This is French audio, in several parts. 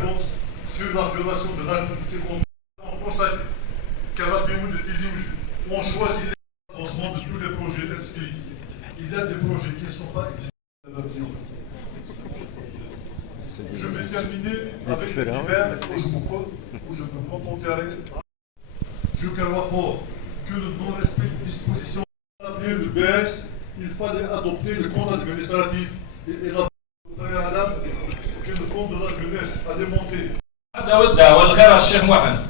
réponse sur la violation de l'article 50. On constate qu'à la période de Tizi Ouzou, on choisit l'avancement de tous les projets inscrits. Il y a des projets qui ne sont pas exécutés. Je vais terminer avec les divers où je peux confronter. Je crois fort que le non-respect des dispositions de l'avenir du BS, il fallait adopter le compte administratif et la préalable que le fonds de la jeunesse a démonté. الدعوة الخير الشيخ محمد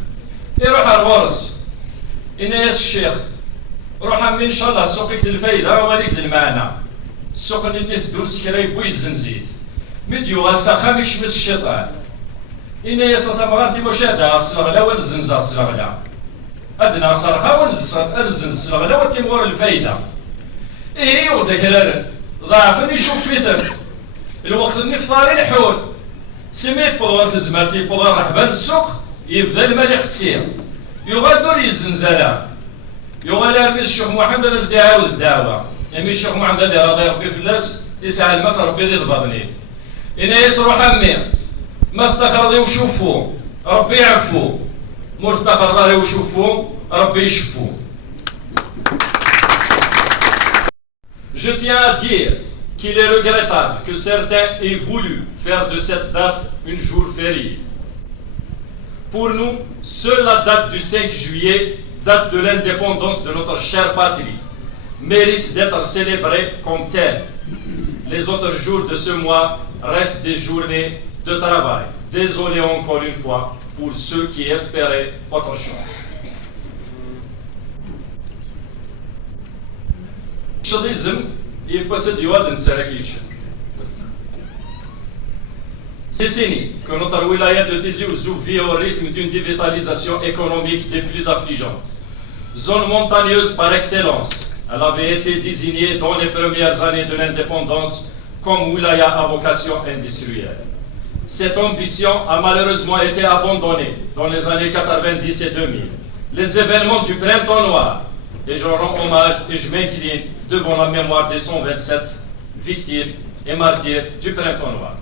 يروح الغرس إناس الشيخ روح عمي إن شاء الله سوقك الفايدة ومالك المعنى السوق اللي ديه الدولس كراي بوي الزنزيت مديو غالساخا ميشمت الشيطان إناس تبغى مشاهدة الصلغلة والزنزة الصلغلة أدنى صرخة والزنز الصلغلة وتيمور الفايدة إيه ودكرر ضعفني شوف فيثر الوقت النفطاري الحول سميت بوغار تزماتي بوغار رحبان السوق يبدا المال يختسير يغادر يزنزالا يغادر الشيخ محمد لازم يعاود الدعوه يعني الشيخ محمد اللي راضي يربي في الناس يسعى المس ربي يدير الباطنيت انا يسروح عمي ما افتكر لي وشوفوا ربي يعفو مفتقر لي وشوفوا ربي يشفو. Je tiens à dire qu'il est regrettable que certains aient voulu faire de cette date un jour férié. Pour nous, seule la date du 5 juillet, date de l'indépendance de notre chère patrie, mérite d'être célébrée comme telle. Les autres jours de ce mois restent des journées de travail. Désolé encore une fois pour ceux qui espéraient autre chose. C'est décennies que notre wilaya de Tizi Ouzou vit au rythme d'une dévitalisation économique des plus affligeantes. Zone montagneuse par excellence, elle avait été désignée dans les premières années de l'indépendance comme wilaya à vocation industrielle. Cette ambition a malheureusement été abandonnée dans les années 90 et 2000. Les événements du printemps noir, et je rends hommage et je m'incline devant la mémoire des 127 victimes et martyrs du printemps noir,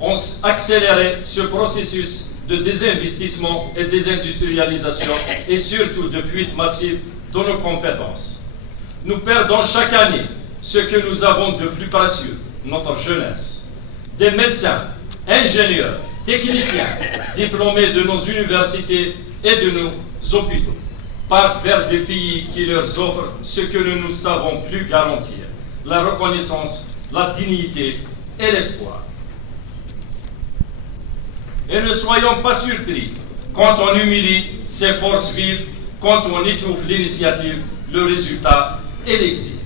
ont accéléré ce processus de désinvestissement et désindustrialisation et surtout de fuite massive de nos compétences. Nous perdons chaque année ce que nous avons de plus précieux, notre jeunesse. Des médecins, ingénieurs, techniciens, diplômés de nos universités et de nos hôpitaux, partent vers des pays qui leur offrent ce que nous ne savons plus garantir, la reconnaissance, la dignité et l'espoir. Et ne soyons pas surpris quand on humilie ces forces vives, quand on étouffe l'initiative, le résultat et l'exil.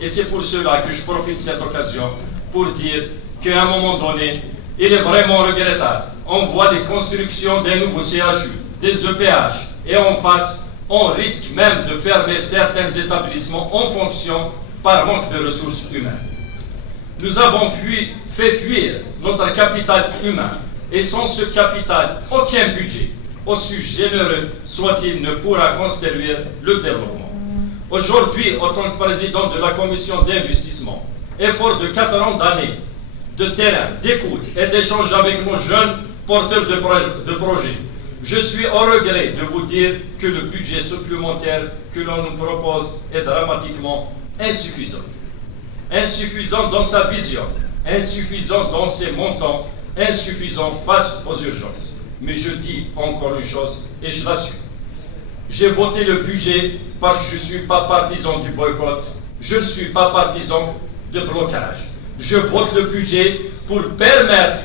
Et c'est pour cela que je profite de cette occasion pour dire qu'à un moment donné, il est vraiment regrettable. On voit des constructions des nouveaux CHU, des EPH, et en face, on risque même de fermer certains établissements en fonction par manque de ressources humaines. Nous avons fait fuir notre capital humain. Et sans ce capital, aucun budget, aussi généreux soit-il, ne pourra construire le développement. Aujourd'hui, en tant que président de la commission d'investissement, effort de 4 ans d'années, de terrain, d'écoute et d'échange avec nos jeunes porteurs de projets, je suis au regret de vous dire que le budget supplémentaire que l'on nous propose est dramatiquement insuffisant. Insuffisant dans sa vision, insuffisant dans ses montants, insuffisant face aux urgences. Mais je dis encore une chose et je l'assume. J'ai voté le budget parce que je ne suis pas partisan du boycott, je ne suis pas partisan de blocage. Je vote le budget pour permettre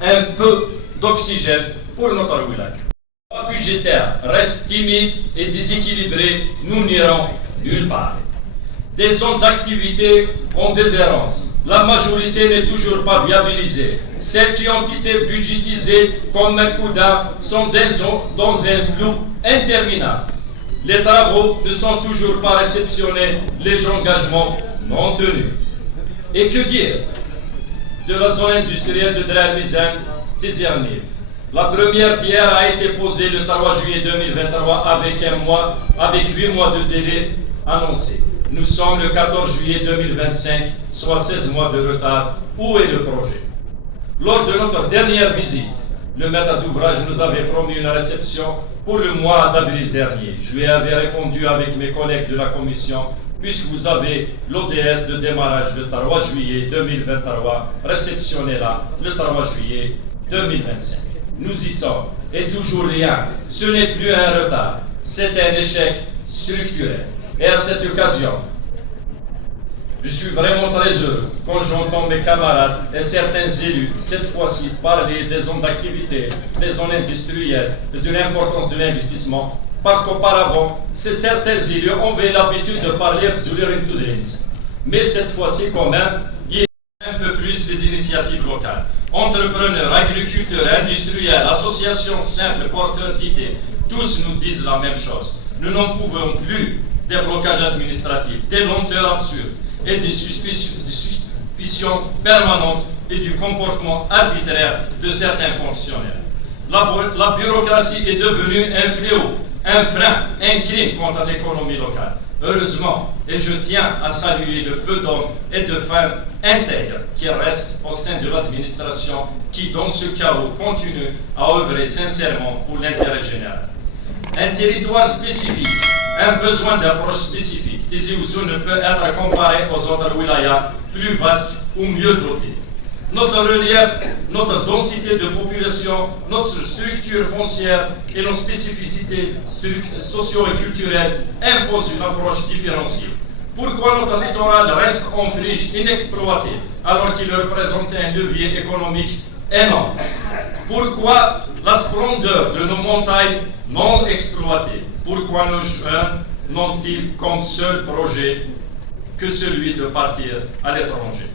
un peu d'oxygène pour notre wilaya. Le budgétaire reste timide et déséquilibré, nous n'irons nulle part. Des zones d'activité en déshérence. La majorité n'est toujours pas viabilisée. Celles qui ont été budgétisées comme un coup d'arme sont dans un flou interminable. Les travaux ne sont toujours pas réceptionnés, les engagements non tenus. Et que dire de la zone industrielle de Drarmizan, Tizernif? La première pierre a été posée le 3 juillet 2023 avec 8 mois de délai annoncé. Nous sommes le 14 juillet 2025, soit 16 mois de retard. Où est le projet? Lors de notre dernière visite, Le maître d'ouvrage nous avait promis une réception pour le mois d'avril dernier. Je lui avais répondu avec mes collègues de la commission, puisque vous avez l'ODS de démarrage le 3 juillet 2023, réceptionnez-la le 3 juillet 2025. Nous y sommes, et toujours rien. Ce n'est plus un retard, c'est un échec structurel. Et à cette occasion, je suis vraiment très heureux quand j'entends mes camarades et certains élus, cette fois-ci, parler des zones d'activité, des zones industrielles, de l'importance de l'investissement, parce qu'auparavant, certains élus avaient l'habitude de parler sur les. Mais cette fois-ci, quand même, il y a un peu plus les initiatives locales. Entrepreneurs, agriculteurs, industriels, associations simples, porteurs d'idées, tous nous disent la même chose. Nous n'en pouvons plus des blocages administratifs, des lenteurs absurdes et des suspicions permanentes et du comportement arbitraire de certains fonctionnaires. La bureaucratie est devenue un fléau, un frein, un crime contre l'économie locale. Heureusement, et je tiens à saluer le peu d'hommes et de femmes intègres qui restent au sein de l'administration, qui dans ce chaos continuent à œuvrer sincèrement pour l'intérêt général. Un territoire spécifique, un besoin d'approche spécifique. Tizi Ouzou ne peut être comparé aux autres wilayas plus vastes ou mieux dotés. Notre relief, notre densité de population, notre structure foncière et nos spécificités socio- et culturelles imposent une approche différenciée. Pourquoi notre littoral reste en friche inexploité alors qu'il représente un levier économique énorme? Pourquoi la splendeur de nos montagnes non exploitées? Pourquoi nos jeunes n'ont-ils comme seul projet que celui de partir à l'étranger?